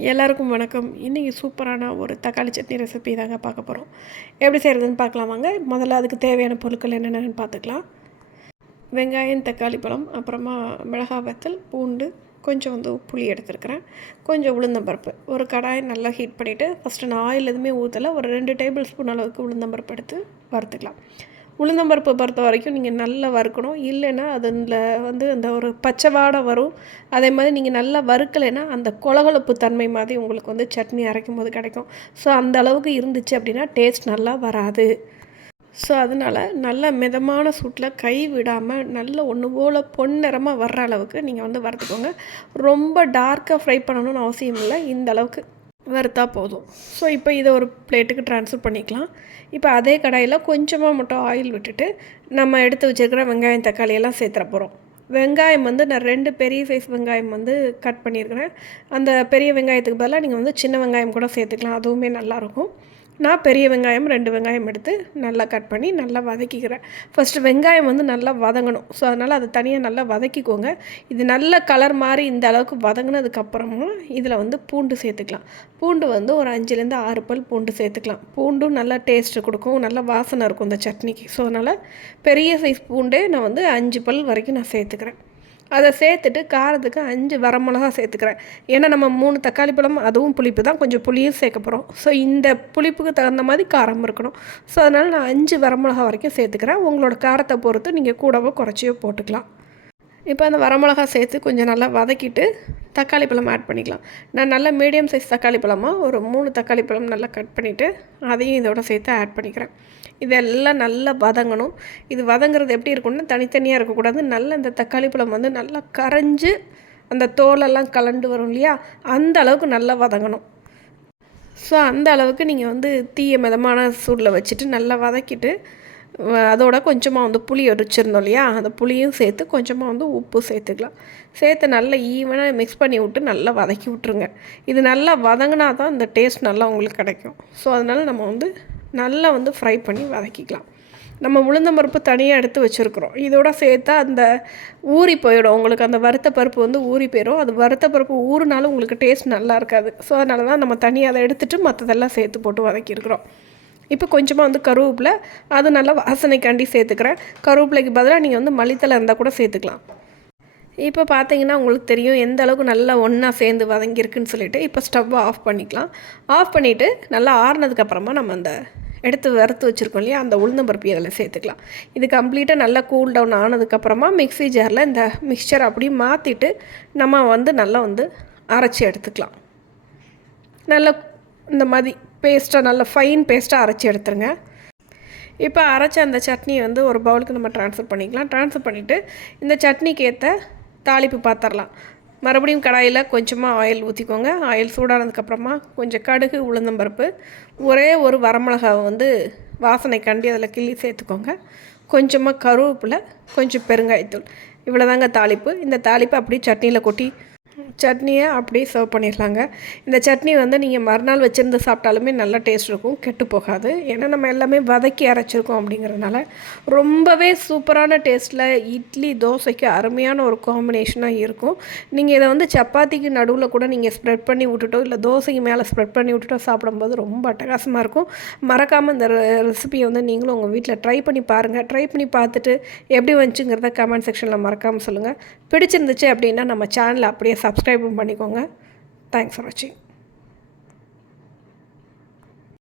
எல்லாருக்கும் வணக்கம். இன்றைக்கி சூப்பரான ஒரு தக்காளி சட்னி ரெசிபி தாங்க பார்க்க போகிறோம் எப்படி செய்கிறதுன்னு பார்க்கலாம் வாங்க. முதல்ல அதுக்கு தேவையான பொருட்கள் என்னென்னு பார்த்துக்கலாம். வெங்காயம் தக்காளி பழம் அப்புறமா மிளகாய் வத்தல் பூண்டு கொஞ்சம் வந்து புளி எடுத்துருக்கிறேன். கொஞ்சம் உளுந்தம்பருப்பு ஒரு கடாயை நல்லா ஹீட் பண்ணிவிட்டு ஃபஸ்ட்டு நான் ஆயில் எதுவுமே ஊற்றலை ஒரு ரெண்டு டேபிள் ஸ்பூன் அளவுக்கு உளுந்தம்பருப்பு எடுத்து வறுத்துக்கலாம். உளுந்தம்பருப்பு பொறுத்த வரைக்கும் நீங்கள் நல்லா வறுக்கணும். இல்லைன்னா அதில் வந்து அந்த ஒரு பச்சை வாடை வரும். அதே மாதிரி நீங்கள் நல்லா வறுக்கலைன்னா அந்த கொலகொலப்பு தன்மை மாதிரி உங்களுக்கு வந்து சட்னி அரைக்கும் போது கிடைக்கும். ஸோ அந்த அளவுக்கு இருந்துச்சு அப்படின்னா டேஸ்ட் நல்லா வராது. ஸோ அதனால் நல்ல மிதமான சூட்டில் கை விடாமல் நல்ல ஒன்று போல் பொன்னிறமாக வர்ற அளவுக்கு நீங்கள் வந்து வறுத்துக்கோங்க. ரொம்ப டார்க்காக ஃப்ரை பண்ணணும்னு அவசியம் இல்லை. இந்த அளவுக்கு வறுத்தா போதும். ஸோ இப்போ இதை ஒரு பிளேட்டுக்கு ட்ரான்ஸ்ஃபர் பண்ணிக்கலாம். இப்போ அதே கடாயில் கொஞ்சமாக மட்டும் ஆயில் விட்டுட்டு நம்ம எடுத்து வச்சுருக்கிற வெங்காயம் தக்காளியெல்லாம் சேர்த்துற போகிறோம் வெங்காயம் வந்து நான் ரெண்டு பெரிய சைஸ் வெங்காயம் வந்து கட் பண்ணியிருக்கிறேன். அந்த பெரிய வெங்காயத்துக்கு பதிலாக நீங்கள் வந்து சின்ன வெங்காயம் கூட சேர்த்துக்கலாம். அதுவுமே நல்லாயிருக்கும் நான் பெரிய வெங்காயம் ரெண்டு வெங்காயம் எடுத்து நல்லா கட் பண்ணி நல்லா வதக்கிக்கிறேன். ஃபஸ்ட்டு வெங்காயம் வந்து நல்லா வதங்கணும். ஸோ அதனால் அதை தனியாக நல்லா வதக்கிக்கோங்க. இது நல்ல கலர் மாதிரி இந்த அளவுக்கு வதங்கினதுக்கப்புறமா இதில் வந்து பூண்டு சேர்த்துக்கலாம். பூண்டு வந்து ஒரு அஞ்சுலேருந்து ஆறு பல் பூண்டு சேர்த்துக்கலாம். பூண்டும் நல்லா டேஸ்ட்டு கொடுக்கும். நல்லா வாசனை இருக்கும் இந்த சட்னிக்கு. ஸோ அதனால் பெரிய சைஸ் பூண்டே நான் வந்து அஞ்சு பல் வரைக்கும் நான் சேர்த்துக்கிறேன். அதை சேர்த்துட்டு காரத்துக்கு அஞ்சு வரமிளகா சேர்த்துக்கிறேன். ஏன்னா நம்ம மூணு தக்காளி பழம் அதுவும் புளிப்பு தான். கொஞ்சம் புளியும் சேர்க்க போகிறோம் ஸோ இந்த புளிப்புக்கு தகுந்த மாதிரி காரம் இருக்கணும். ஸோ அதனால் நான் அஞ்சு வரமிளகா வரைக்கும் சேர்த்துக்கிறேன். உங்களோட காரத்தை பொறுத்து நீங்கள் கூடவோ குறைச்சியோ போட்டுக்கலாம். இப்போ அந்த வரமிளகா சேர்த்து கொஞ்சம் நல்லா வதக்கிட்டு தக்காளி பழம் ஆட் பண்ணிக்கலாம். நான் நல்ல மீடியம் சைஸ் தக்காளி பழமாக ஒரு மூணு தக்காளி பழம் நல்லா கட் பண்ணிவிட்டு அதையும் இதோட சேர்த்து ஆட் பண்ணிக்கிறேன். இதெல்லாம் நல்லா வதங்கணும். இது வதங்குறது எப்படி இருக்கும்னா தனித்தனியாக இருக்கக்கூடாது. நல்ல இந்த தக்காளி பழம் வந்து நல்லா கரைஞ்சி அந்த தோலெல்லாம் கலண்டு வரும் இல்லையா? அந்த அளவுக்கு நல்லா வதங்கணும். ஸோ அந்த அளவுக்கு நீங்கள் வந்து தீய மிதமான சூடில் வச்சுட்டு நல்லா வதக்கிட்டு அதோட கொஞ்சமாக வந்து புளி வச்சுருந்தோம் இல்லையா? அந்த புளியும் சேர்த்து கொஞ்சமாக வந்து உப்பு சேர்த்துக்கலாம். சேர்த்து நல்லா ஈவனாக மிக்ஸ் பண்ணி விட்டு நல்லா வதக்கி விட்ருங்க இது நல்லா வதங்கினா தான் இந்த டேஸ்ட் நல்லா உங்களுக்கு கிடைக்கும். ஸோ அதனால் நம்ம வந்து நல்லா வந்து ஃப்ரை பண்ணி வதக்கிக்கலாம். நம்ம உளுந்தம்பருப்பு தனியாக எடுத்து வச்சுருக்குறோம். இதோட சேர்த்தா அந்த ஊறி போயிடும். உங்களுக்கு அந்த வறுத்த பருப்பு வந்து ஊறி போயிடும் அது வறுத்த பருப்பு ஊறுனாலும் உங்களுக்கு டேஸ்ட் நல்லா இருக்காது. ஸோ அதனால தான் நம்ம தனியாக அதை எடுத்துகிட்டு மற்றதெல்லாம் சேர்த்து போட்டு வதக்கியிருக்கிறோம். இப்போ கொஞ்சமாக வந்து கருவேப்பிலை அது நல்லா வாசனைக்காண்டி சேர்த்துக்கிறேன். கருவேப்பிலைக்கு பதிலாக நீங்கள் வந்து மல்லித்தலை இருந்தால் கூட சேர்த்துக்கலாம். இப்போ பார்த்தீங்கன்னா உங்களுக்கு தெரியும் எந்த அளவுக்கு நல்லா ஒன்றா சேர்ந்து வதங்கியிருக்குன்னு சொல்லிட்டு இப்போ ஸ்டவ்வை ஆஃப் பண்ணிக்கலாம். ஆஃப் பண்ணிவிட்டு நல்லா ஆறுனதுக்கப்புறமா நம்ம அந்த எடுத்து வறுத்து வச்சுருக்கோம் இல்லையா அந்த உளுந்தம்பருப்பி அதில் சேர்த்துக்கலாம். இது கம்ப்ளீட்டாக நல்லா கூல் டவுன் ஆனதுக்கப்புறமா மிக்ஸி ஜாரில் இந்த மிக்சர் அப்படியே மாற்றிட்டு நம்ம வந்து நல்லா வந்து அரைச்சி எடுத்துக்கலாம். நல்லா இந்த மாதிரி பேஸ்ட்டாக நல்ல ஃபைன் பேஸ்ட்டாக அரைச்சி எடுத்துருங்க. இப்போ அரைச்ச அந்த சட்னியை வந்து ஒரு பவுலுக்கு நம்ம ட்ரான்ஸ்ஃபர் பண்ணிக்கலாம். ட்ரான்ஸ்ஃபர் பண்ணிவிட்டு இந்த சட்னிக்கு ஏற்ற தாளிப்பு பார்த்துடலாம் மறுபடியும் கடாயில் கொஞ்சமாக ஆயில் ஊற்றிக்கோங்க ஆயில் சூடானதுக்கப்புறமா கொஞ்சம் கடுகு உளுந்தம்பருப்பு ஒரே ஒரு வரமிளகாவை வந்து வாசனை கண்டி அதில் கிள்ளி சேர்த்துக்கோங்க. கொஞ்சமாக கருவேப்பில் கொஞ்சம் பெருங்காயத்தூள். இவ்வளோதாங்க தாளிப்பு. இந்த தாளிப்பு அப்படியே சட்னியில் கொட்டி சட்னியை அப்படியே சர்வ் பண்ணிடலாங்க. இந்த சட்னி வந்து நீங்கள் மறுநாள் வச்சுருந்து சாப்பிட்டாலுமே நல்ல டேஸ்ட் இருக்கும் கெட்டு போகாது. ஏன்னா நம்ம எல்லாமே வதக்கி அரைச்சிருக்கோம் அப்படிங்கிறதுனால ரொம்பவே சூப்பரான டேஸ்ட்டில் இட்லி தோசைக்கு அருமையான ஒரு காம்பினேஷனாக இருக்கும். நீங்கள் இதை வந்து சப்பாத்திக்கு நடுவில் கூட நீங்கள் ஸ்ப்ரெட் பண்ணி விட்டுட்டோ இல்லை தோசைக்கு மேலே ஸ்ப்ரெட் பண்ணி விட்டுட்டோ சாப்பிடும்போது ரொம்ப அட்டகாசமாக இருக்கும். மறக்காமல் இந்த ரெசிபியை வந்து நீங்களும் உங்கள் வீட்டில் ட்ரை பண்ணி பாருங்கள் ட்ரை பண்ணி பார்த்துட்டு எப்படி வந்துச்சுங்கிறத கமெண்ட் செக்ஷனில் மறக்காமல் சொல்லுங்கள் பிடிச்சிருந்துச்சு அப்படின்னா நம்ம சேனலை அப்படியே சப்ஸ்கிரைபும் பண்ணிக்கோங்க. தேங்க்ஸ் ஃபார் வாட்சிங்